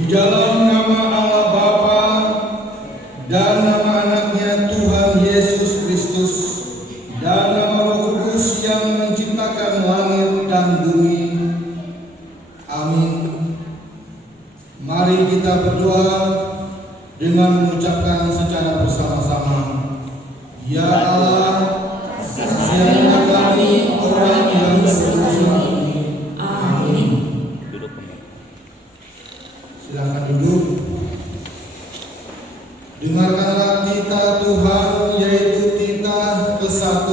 Di dalam nama Allah Bapa dan nama anaknya Tuhan Yesus Kristus dan nama Roh Kudus yang menciptakan langit dan bumi. Amin. Mari kita berdoa dengan mengucapkan secara bersama-sama. Ya Allah, kasihanlah kami orang yang berdosa ini. Amin. Silakan duduk. Dengarkanlah titah Tuhan, yaitu titah ke-1.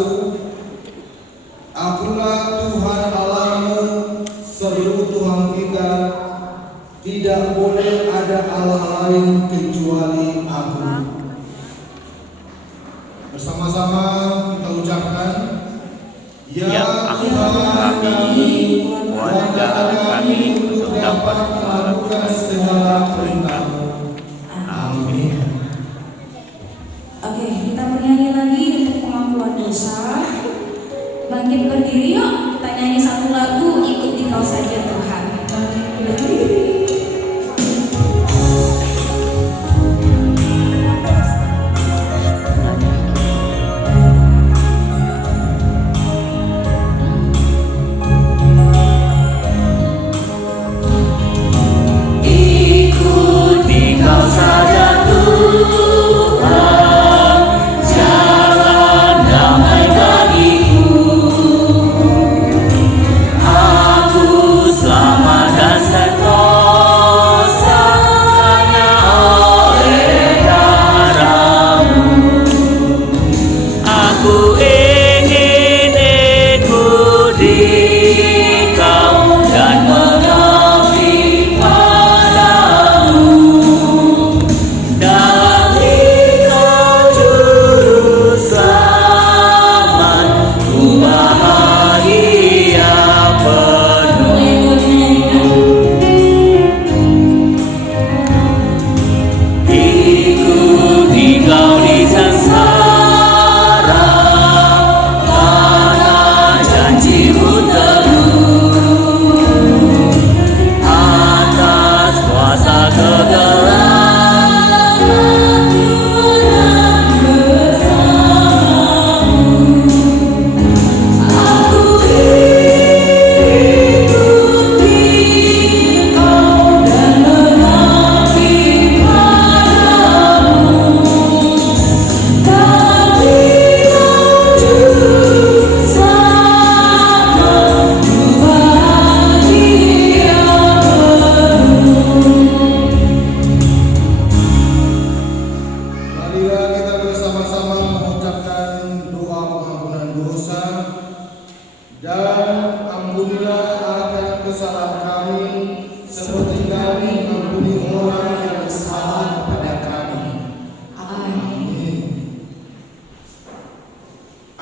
Akulah Tuhan Allahmu, seru Tuhan kita. Tidak boleh ada Allah lain kecuali Aku. Bersama-sama kita ucapkan, Ya Tuhan kami, kuatkanlah kami untuk dapat melakukan segala perintah-Mu. Amin. Oke, kita bernyanyi lagi untuk pengampuan dosa. Bangkit berdiri yuk, kita nyanyi satu lagu, ikuti Kau saja Tuhan. Bangkit berdiri.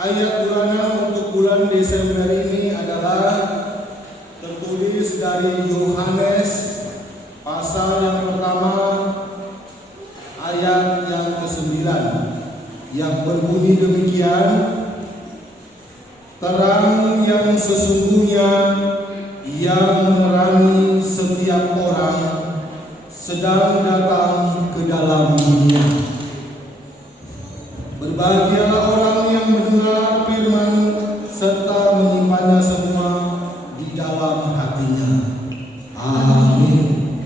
Ayat Qur'an untuk bulan Desember ini adalah tertulis dari Yohanes pasal yang pertama ayat yang ke-9 yang berbunyi demikian, terang yang sesungguhnya yang menerangi setiap orang sedang datang ke dalam dunia. Berbahagialah orang yang mendengar firman serta menyimpannya semua di dalam hatinya. Amin.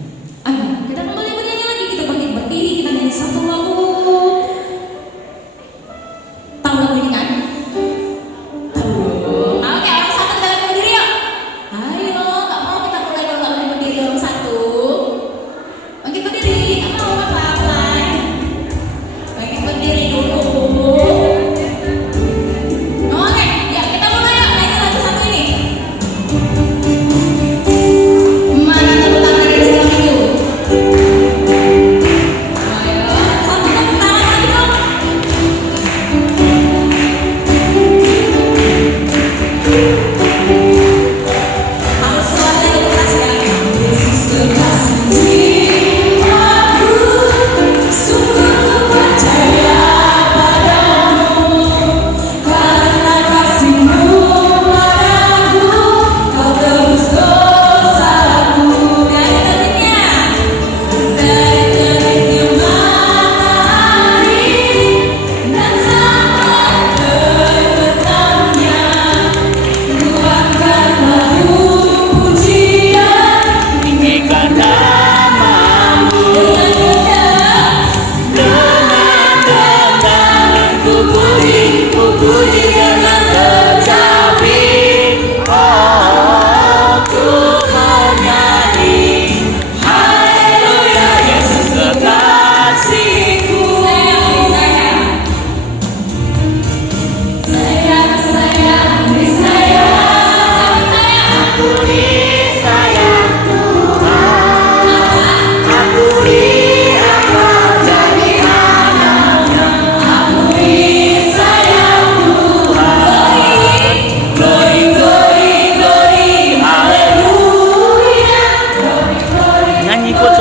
Kita kembali bernyanyi lagi, kita bangkit berdiri, kita nyanyi satu lagu. Tahu lagu ini kan? Tahu. Oke, orang satu kita bangkit berdiri yuk. Ayo, nggak mau kita mulai kalau nggak bangkit berdiri orang satu. Bangkit berdiri, nggak mau apa-apa. Bangkit berdiri dulu. Oke, ya kita mulai yuk. Nyanyi lagu satu ini. Mana tepuk tangan dari sebelah minggu? Ayo, satu.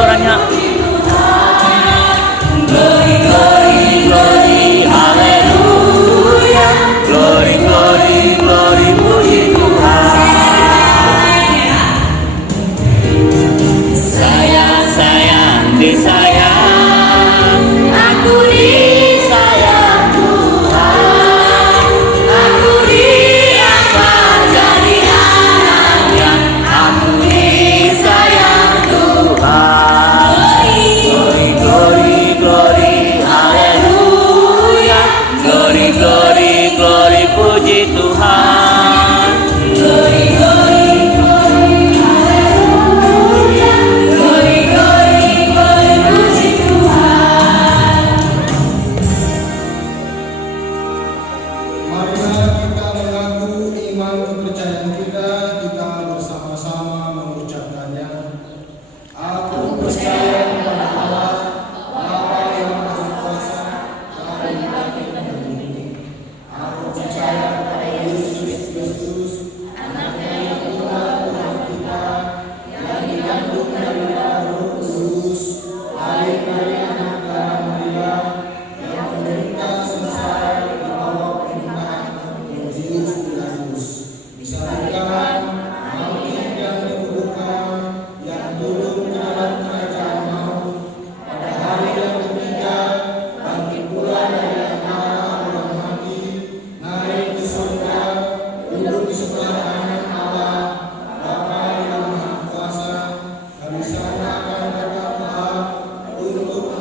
suaranya. Glory, glory, glory, haleluya. Glory, glory, glory, puji Tuhan. Sayang, disayang, aku disayang Tuhan. Aku diangkat jadi anaknya, aku disayang Tuhan. Glory, glory, glory, haleluya. Glory, glory, glory, puji Tuhan. Glory, glory, glory, haleluya. Glory, glory, glory, puji Tuhan. Marilah kita mengaku iman kepercayaan kita bersama-sama mengucapkannya. Aku percaya kepada Allah, Bapa yang Maha Kuasa, Bapa yang langit dan bumi. Aku percaya kepada Yesus Kristus, Anaknya yang tunggal Tuhan kita, yang dikandung dari Roh Kudus, lahir dari anak darah Maria, yang menderita sengsara di bawah pemerintahan Pontius Pilatus, disalibkan, mati dan dikuburkan, yang turun ke dalam kerajaan maut, pada hari yang ketiga bangkit pula dari antara orang mati, naik ke surga, duduk di sebelah kanan Allah, Bapa yang Maha Kuasa. Dari sana akan datang kelak untuk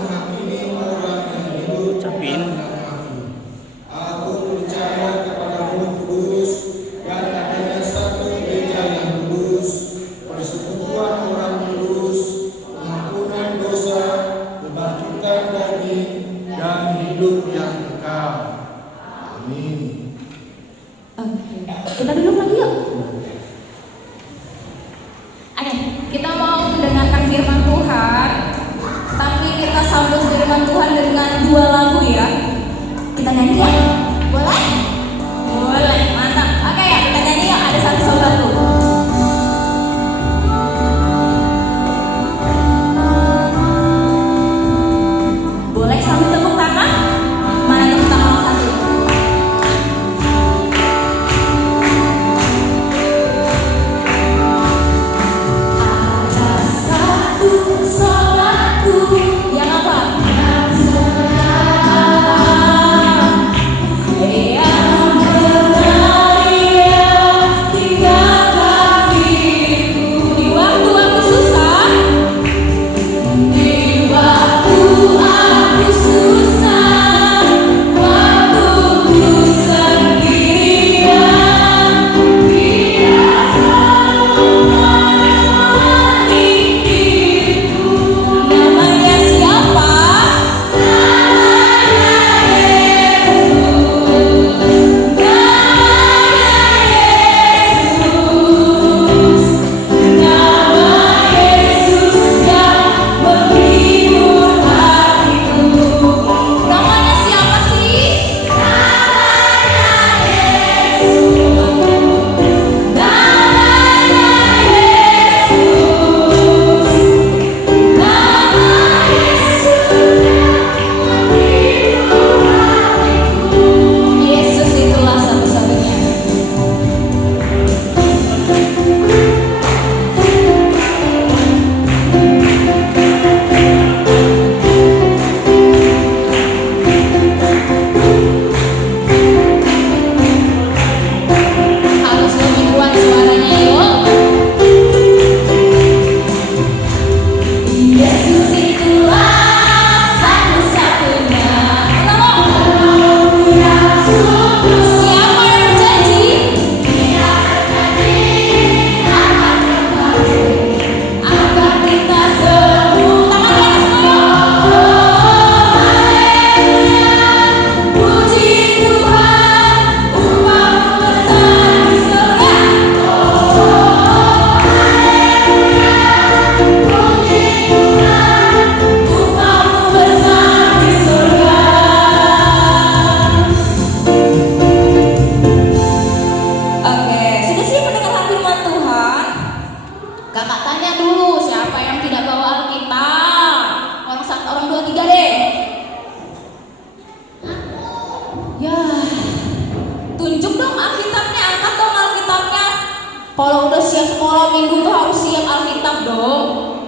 minggu tuh harus siap Alkitab dong.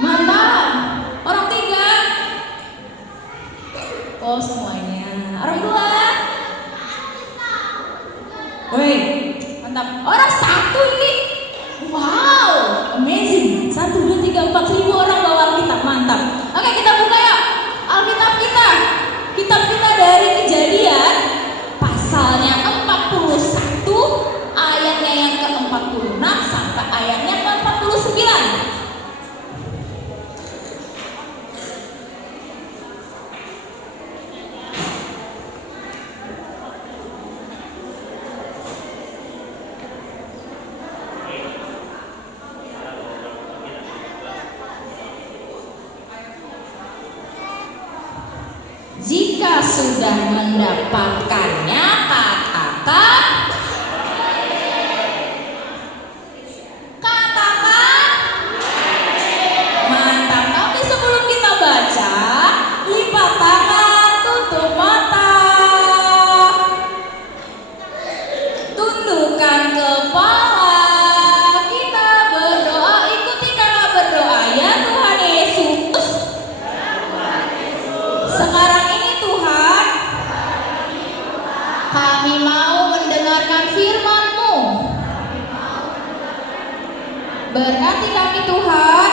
Mantap. Orang 3. Oh semuanya. Orang 2. Woi, mantap. Orang 1 ini. Wow, amazing. 1, 2, 3, 4 ribu orang bawa Alkitab. Mantap. Oke, kita buka ya Alkitab kita. Kitab kita dari Kejadian pasalnya 41, ayatnya yang ke-46 sampai ayatnya ke-49. Jika sudah mendapatkannya, katakan mantap. Tapi sebelum kita baca, lipat tangan, tutup mata, tundukkan kepala, kita berdoa. Ikuti kakak berdoa ya. Tuhan Yesus, sekarang ini Tuhan, kami mau mendengarkan firman-Mu. Berkati kami Tuhan,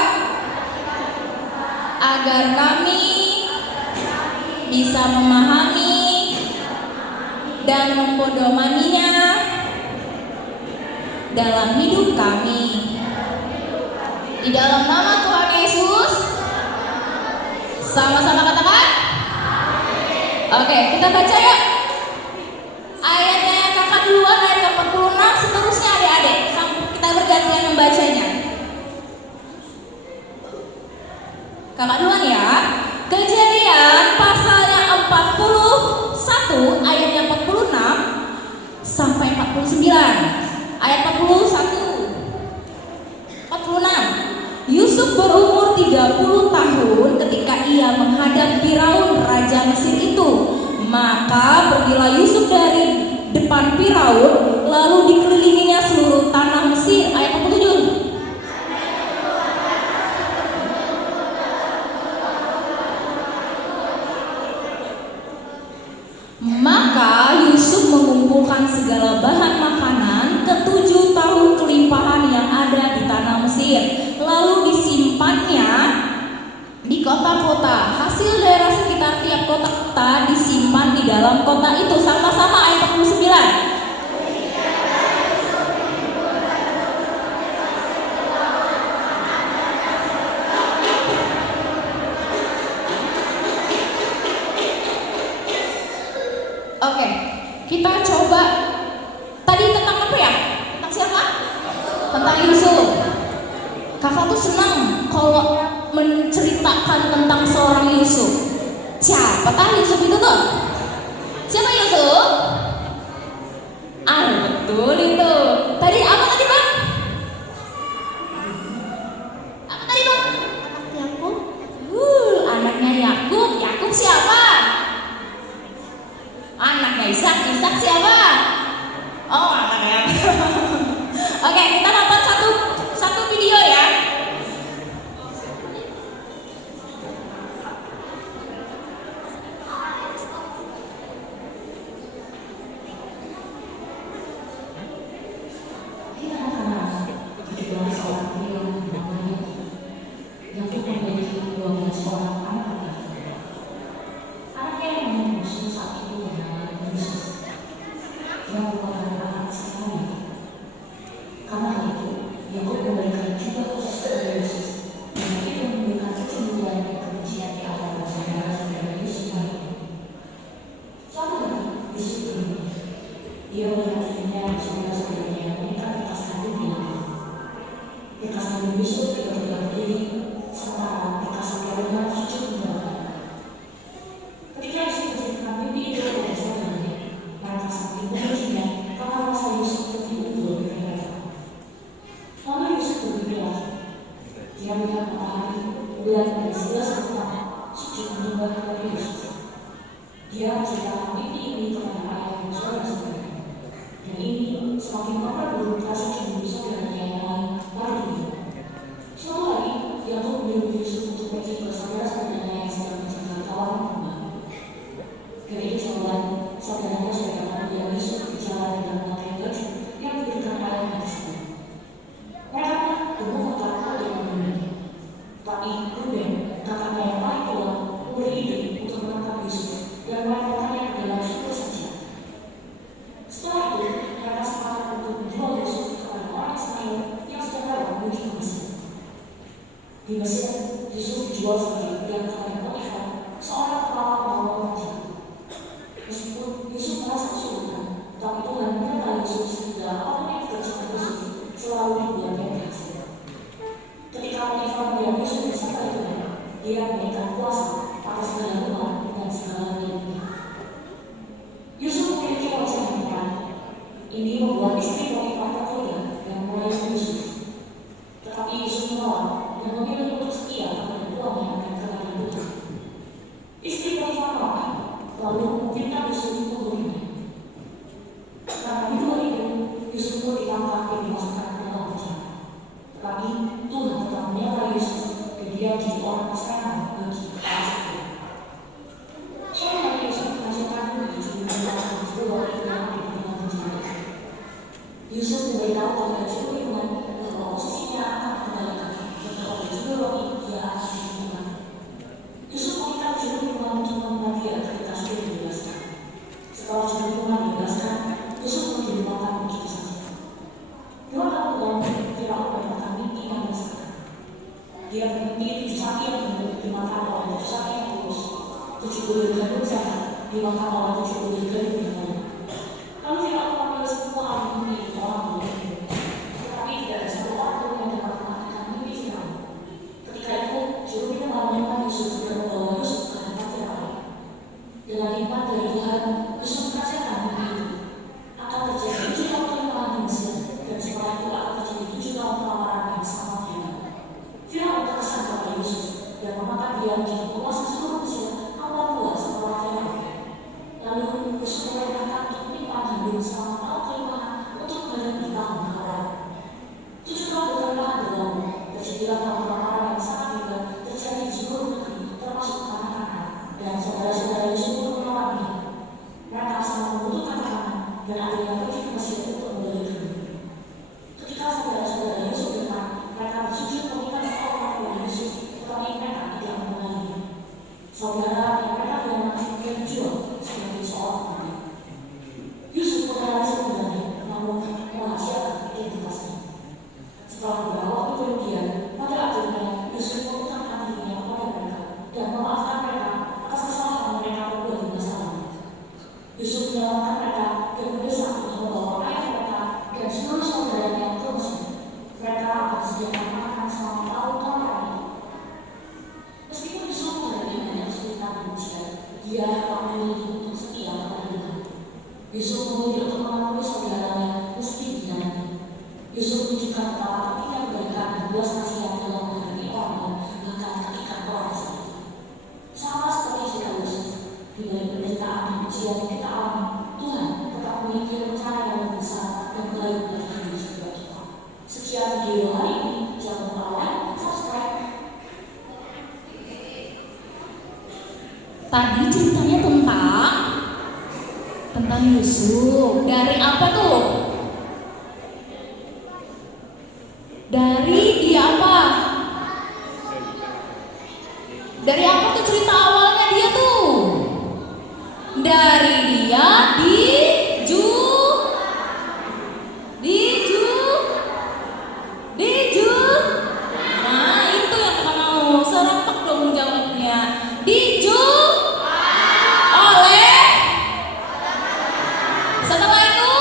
agar kami bisa memahami dan mempedomaninya dalam hidup kami. Di dalam nama Tuhan Yesus, sama-sama katakan. Oke, kita baca ya. Ayatnya kakak duluan, ayat ke-46, seterusnya adik-adik. Kita bergantian membacanya. Kakak duluan ya. Kejadian pasalnya 41, ayatnya 46 sampai 49. Ayat 41, 46. Yusuf berumur 30 tahun ketika ia menghadap Firaun raja Mesir itu. Maka pergilah Yusuf dari depan Firaun, lalu dikelilinginya seluruh tanah Mesir. Ayat 47. Maka Yusuf mengumpulkan segala bahan makanan ke-7 tahun kelimpahan yang ada di tanah Mesir, lalu disimpannya di kota-kota. Hasil daerah sekitar tiap kota disimpan di dalam kota itu. Sama-sama ayat 49. Oke, kita coba. Tadi tentang apa ya? Tentang siapa? Tentang Yusuf. Kakak tuh senang kalau menceritakan tentang seorang Yusuf. Siapa Yusuf itu tuh? Siapa Yusuf? Betul itu. Tadi apa tadi bang? Apa tadi bang? Anak Yakub. Anaknya Yakub. Yakub siapa? Anaknya Ishak. Ishak siapa? Oh, anaknya. Oke, kita nonton satu video ya. Dan ini semakin memperburuk rasa cemburu saudaranya yang lain pada dia. Suatu hari, Yakub menyuruh Yusuf untuk pergi ke saudara-saudaranya yang sedang menjaga kawanan rumah. Dari kejauhan, saudaranya sudah dapat melihat Yusuf berjalan dengan memakai baju yang diberikan ayahnya tersebut. Mereka bermuka untuk membunuhnya. Tapi Ruben, kakaknya yang paling tua, beride untuk menangkap Yusuf dan melemparkannya ke dalam sumur saja. Setelah itu, mereka sepakat untuk menjual Yusuf kepada orang Israel yang sedang lewat menuju ke Mesir. Di Mesir, Yusuf dijual sebagai budak kepada Potifar, seorang kepala pengawal raja. Meskipun Yusuf merasa kesulitan, tetapi Tuhan menyertai Yusuf sehingga apapun yang dikerjakan Yusuf selalu dibuatnya berhasil. Ketika Potifar melihat Yusuf disertai Tuhan, dia memberikan kuasa atas segala rumah dan segala miliknya. Yusuf memiliki wajah yang terang. Ini membuat istri Potifar tergoda dan melayani Yusuf. Tetapi Yusuf menolak dan memilih untuk setia kepada tuannya dan kepada Tuhan. Istri Potifar marah, lalu meminta Yusuf membunuhnya. Karena itu Yusuf pun ditangkap dan dimasukkan ke dalam penjara. Tetapi Tuhan tetap menyertai Yusuf dan dia menjadi orang kesayangan bagi kepala Israel. Suatu hari Yusuf menghasilkan bumi di dalam sebuah iman di dalam penjara. Yusuf memberitahu kepada juru iman bahwa posisinya akan dikembalikan dan oleh juru rohi dia akan dihubungkan. Yusuf meminta juru iman untuk meminta dia ketika sudah dibebaskan. Setelah juru iman dibebaskan, Yusuf pun dilupakan begitu saja. 2 tahun kemudian, Firaun mendapatkan mimpi yang menyesalkan. Dia bermimpi 7 sapi yang gemuk dimakan oleh 7 sapi yang kurus, 7 bulir gandum sehat dimakan oleh 7 bulir gandum yang lain. Lalu Firaun memanggil semua ahli mimpi orang bulir, tetapi tidak ada satu orang pun yang dapat mengartikan mimpi Firaun. Ketika itu, juru iman menemukan Yusuf dan membawa Yusuf ke hadapan Firaun. Dengan hikmat dari Tuhan, Yusuf merasakan mimpi itu. Akan terjadi 7 tahun kelimpahan di Mesir, dan setelah itu akan terjadi 7 tahun kelaparan yang sangat hebat. Firaun terkesan kepada Yusuf dan mengangkat dia menjadi penguasa seluruh Mesir awal mula setelah Firaun. Lalu Yusuf memerintahkan untuk menyimpan gandum selama tahun kelimpahan untuk menghadapi tahun kelaparan. 7 tahun kelimpahan berlalu, terjadilah tahun kelaparan yang sangat hebat terjadi di seluruh negeri, termasuk tanah-tanah, dan saudara-saudara Yusuf pun menolongnya. Mereka sangat membutuhkan makanan dan ada yang pergi ke Mesir untuk membeli gandum. Ketika saudara-saudara Yusuf datang, mereka bersujud meminta maaf kepada Yusuf, tetapi mereka tidak mengenalinya. Saudara yang mereka hianati dia dijual sebagai seorang budak. Yusuf mengenali sebenarnya, namun merahasiakan identitasnya. Setelah beberapa waktu kemudian, pada akhirnya Yusuf mengutangkan dirinya kepada mereka dan memaafkan mereka atas kesalahan mereka berbuat di masa lalu. Yusuf menyelamatkan mereka dan mendesak untuk membawa ayah mereka dan seluruh saudaranya ke Mesir. Mereka akan disediakan makanan selama tahun-tahun lagi. Meskipun Yusuf menghadapi banyak kesulitan dan ujian, dia tetap memilih untuk setia kepada Tuhan. Yusuf memilih untuk mengakui saudaranya meski dihina. Yusuf menunjukkan betapa pentingnya kebaikan dan belas kasihan dalam menghadapi orang bahkan ketika orang sakit. Sama seperti kita Yusuf, di balik penderitaan dan ujian yang kita alami, Tuhan tetap memiliki rencana yang lebih besar dan baik bagi hidup setiap kita. Sekian video hari ini, jangan lupa like, subscribe. Tadi ceritanya tentang Yusuf. Dari apa tuh? Dari dia apa? Dari apa tuh cerita awalnya dia tuh? Dari dia Nah itu yang Kakak mau. Serempak dong jawabnya. Oleh. Setelah itu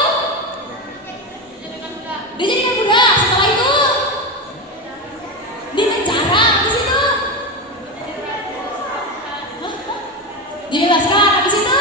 dijadikan budak. Setelah itu dipenjara. Habis itu dibebaskan. Habis itu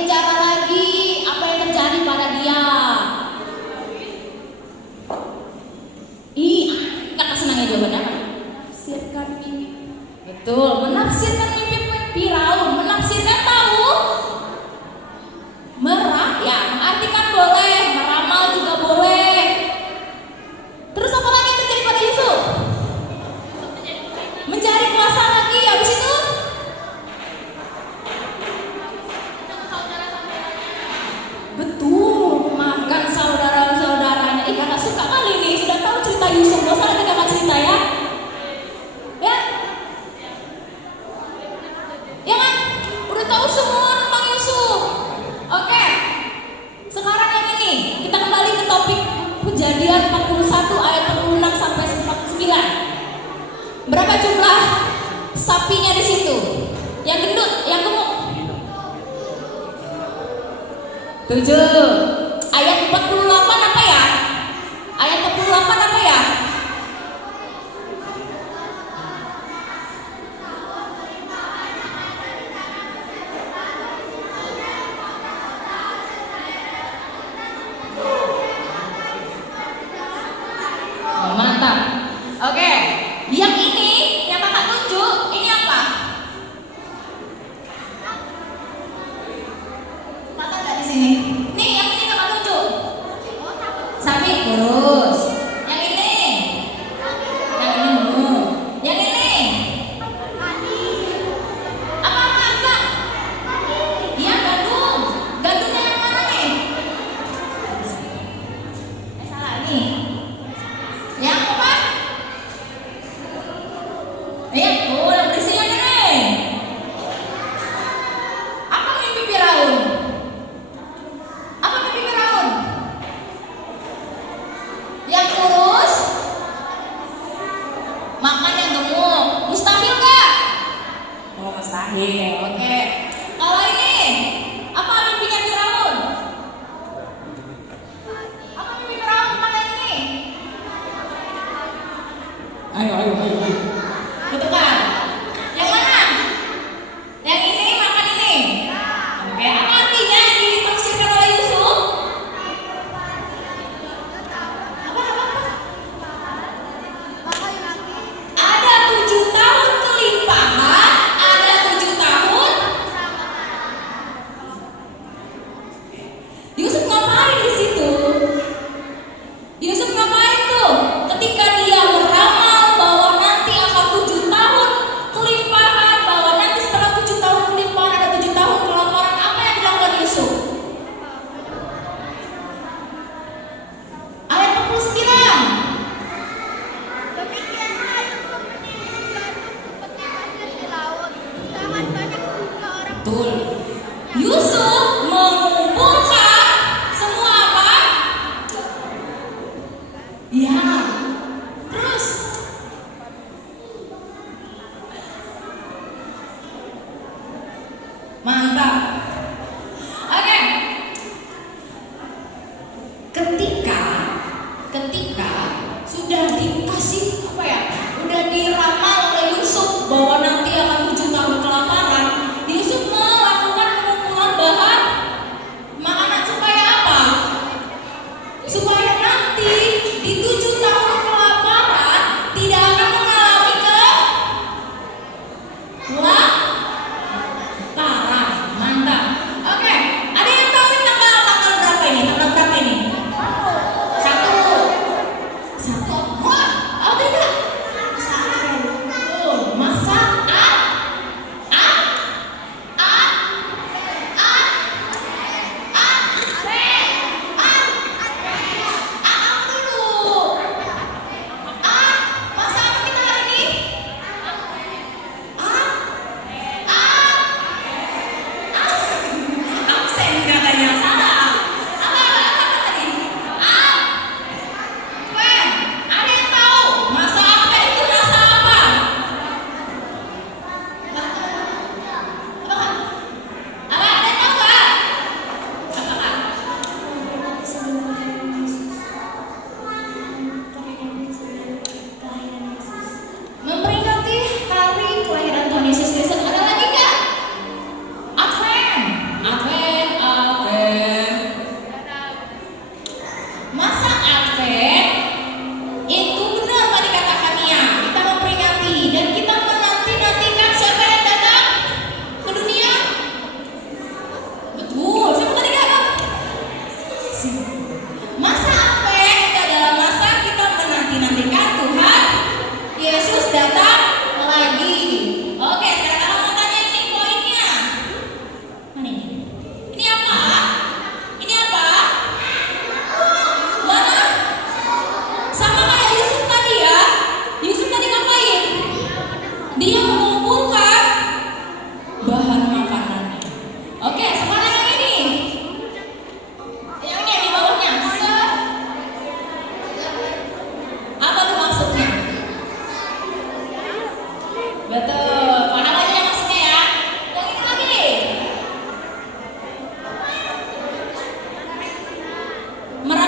berbicara lagi apa yang terjadi pada dia. Ih, kakak senangnya jawabannya apa? Menafsirkan mimpi. Betul, menafsirkan mimpi Firaun, menafsirkan tahu. Ya, mengartikan boleh, meramal juga boleh. Terus apa lagi yang terjadi pada Yusuf? Mencari kuasa lagi, habis itu betul, memaafkan saudara-saudaranya. Kakak suka kali nih, sudah tahu cerita Yusuf, gak usah lagi kakak cerita ya. Ya? Ya kan? Udah tahu semua tentang Yusuf. Oke. Sekarang yang ini, kita kembali ke topik Kejadian 41 ayat 46 sampai 49. Berapa jumlah sapinya di situ? Yang gendut, yang gemuk? 7. Ayat 48 apa ya? Ayat 48 apa ya? Oh, mantap. Oke, yang ini yang kakak tunjuk ini apa? Mata nggak di sini? Nih yang ini kakak tunjuk.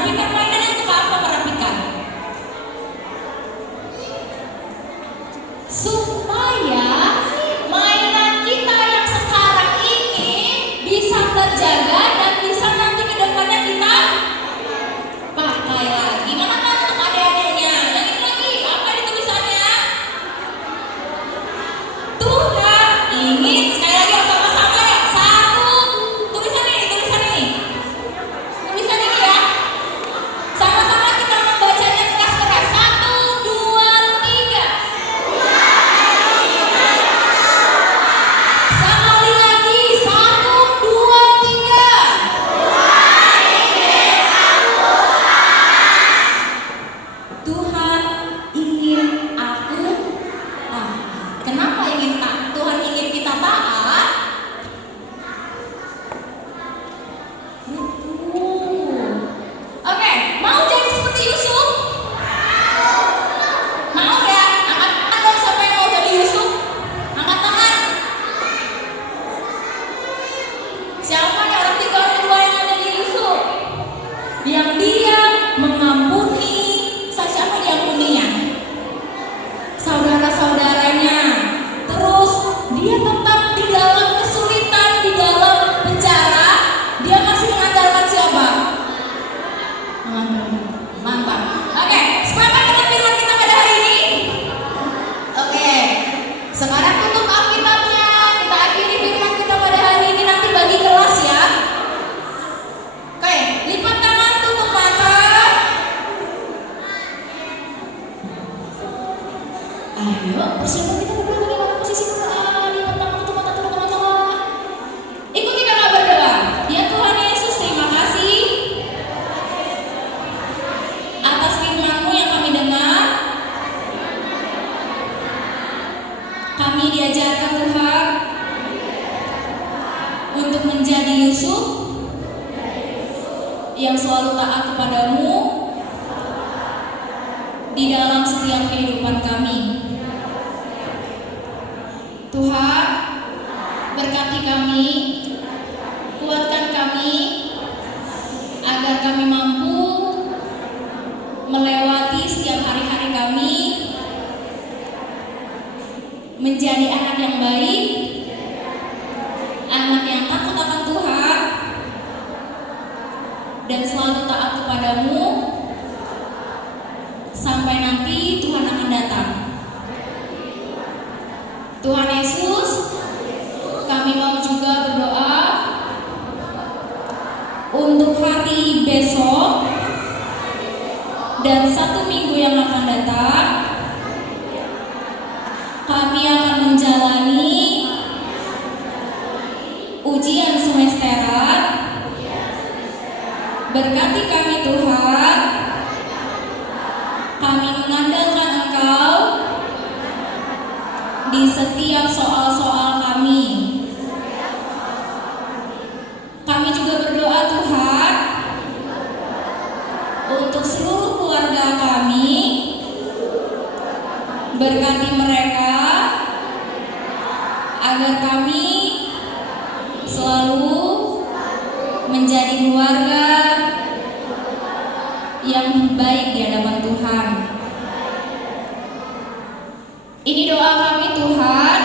Merapikan mainan untuk apa merapikan? Supaya mainan kita yang sekarang ini bisa terjaga dan bisa nanti ke depannya kita pakai lagi. Mana kan untuk adik-adiknya? Yang ini lagi, apa ini tulisannya? Tuhan ingin, sekali lagi sama-sama ya. Satu, tulisan ini ya. Sama-sama kita membacanya keras-keras. 1, 2, 3. Sekali lagi. 1, 2, 3. Tuhan ingin aku taat. Kenapa ingin taat? Tuhan ingin kita taat. Oke, mau jadi seperti Yusuf? Mau ya? Angkat tangan dong, siapa yang mau jadi Yusuf? Angkat tangan. Siapa nih orang 3 orang 2 yang mau jadi Yusuf? Yang dia mengampuni, siapa diampuninya? Saudara-saudaranya. Terus dia tetap di dalam kesulitan, di dalam penjara, dia masih mengandalkan siapa? Mantap. Oke, sepakat dengan firman kita pada hari ini? Oke, sekarang tutup Alkitabnya. Kita akhiri firman kita pada hari ini, nanti bagi kelas ya. Oke, lipat tangan, tutup mata. Ayo, persiapan kita berdua bagaimana posisi berdoa? Lipat tangan, tutup mata, tutup mata. Ikuti kakak berdoa. Ya Tuhan Yesus, terima kasih atas firman-Mu yang kami dengar. Kami diajarkan Tuhan untuk menjadi Yusuf yang selalu taat kepadamu di dalam setiap kehidupan kami. Tuhan, berkati kami, kuatkan kami, agar kami mampu melewati setiap hari-hari kami menjadi anak yang baik, anak yang takut akan Tuhan, dan selalu taat kepadamu sampai nanti Tuhan akan datang. Tuhan Yesus, kami mau juga berdoa untuk hari besok dan 1 minggu yang akan datang. Kami akan menjalani ujian semesteran. Berkati kami Tuhan. Kami mengandalkan Engkau di setiap soal-soal kami. Kami juga berdoa Tuhan untuk seluruh keluarga kami. Berkati mereka agar kami selalu menjadi keluarga yang baik di hadapan Tuhan. Ini doa kami Tuhan.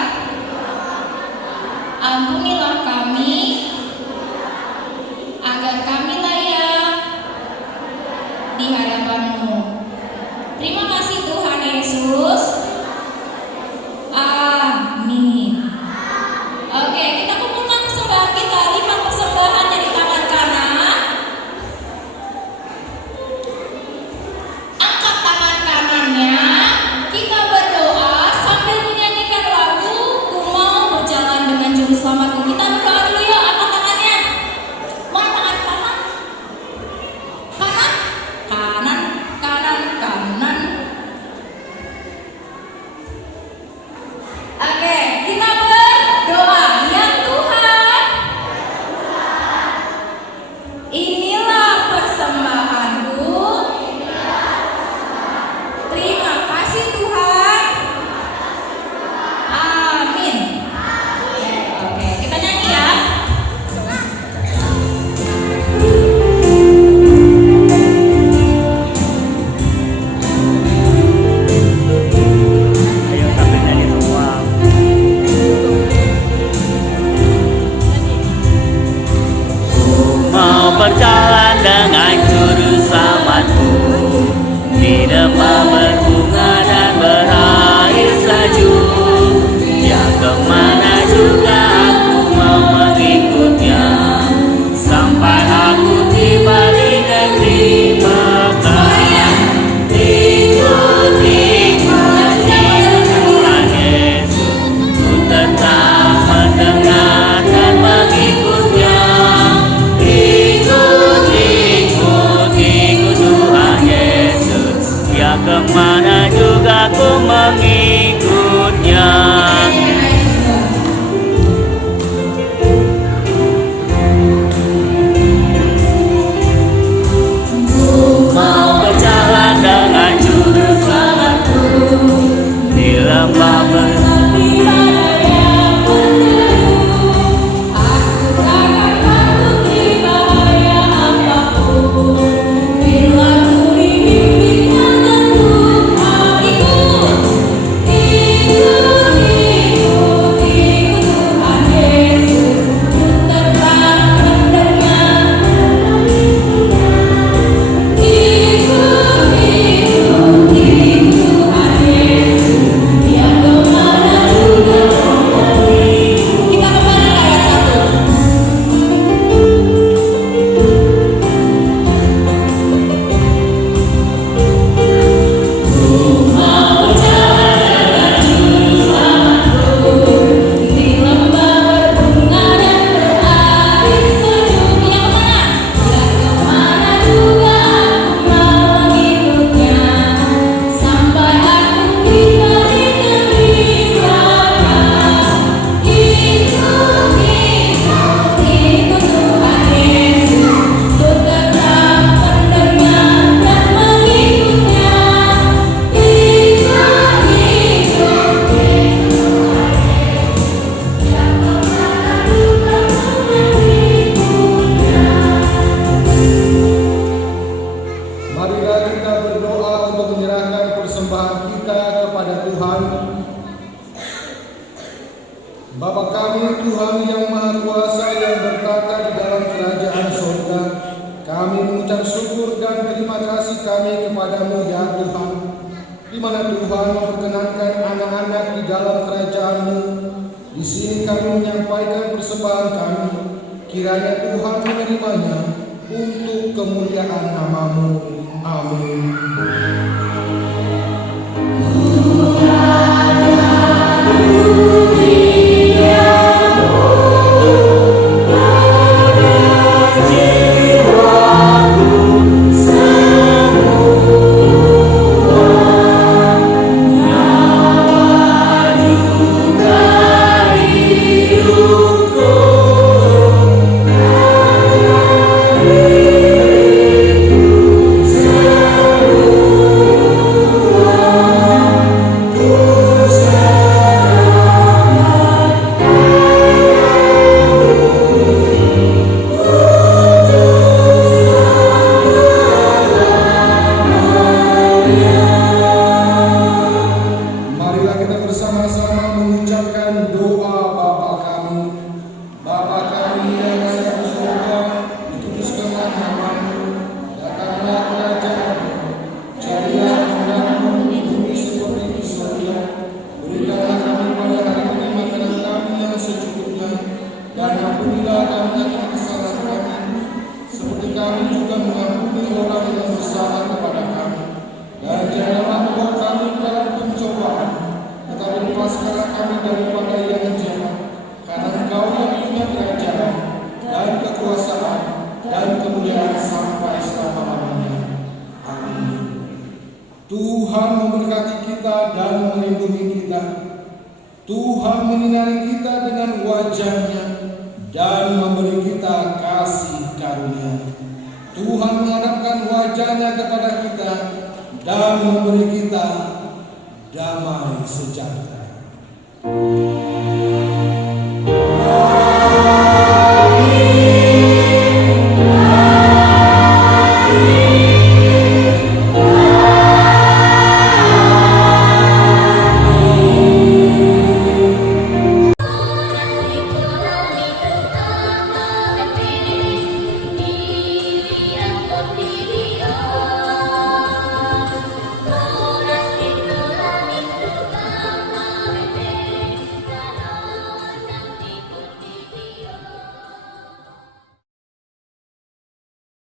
Ampunilah kami agar kami layak di hadapan-Mu. Terima kasih Tuhan Yesus. Amin. Oke, kita kumpulkan persembahan kita. 5 persembahannya di tangan kanan. Angkat tangan kanannya. Kita berdoa sambil menyanyikan lagu Ku Mau Berjalan Dengan Juru Selamatku. Kita berdoa dulu ya, angkat tangannya. Mana tangan kanan? ya Tuhan, di mana Tuhan memperkenankan anak-anak di dalam kerajaan-Mu. Di sini kami menyampaikan persembahan kami, kiranya Tuhan menerimanya untuk kemuliaan nama-Mu. Amin. Tuhan memberkati kita dan melindungi kita. Tuhan menyinari kita dengan wajah-Nya dan memberi kita kasih karunia. Tuhan menghadapkan wajah-Nya kepada kita dan memberi kita damai sejahtera.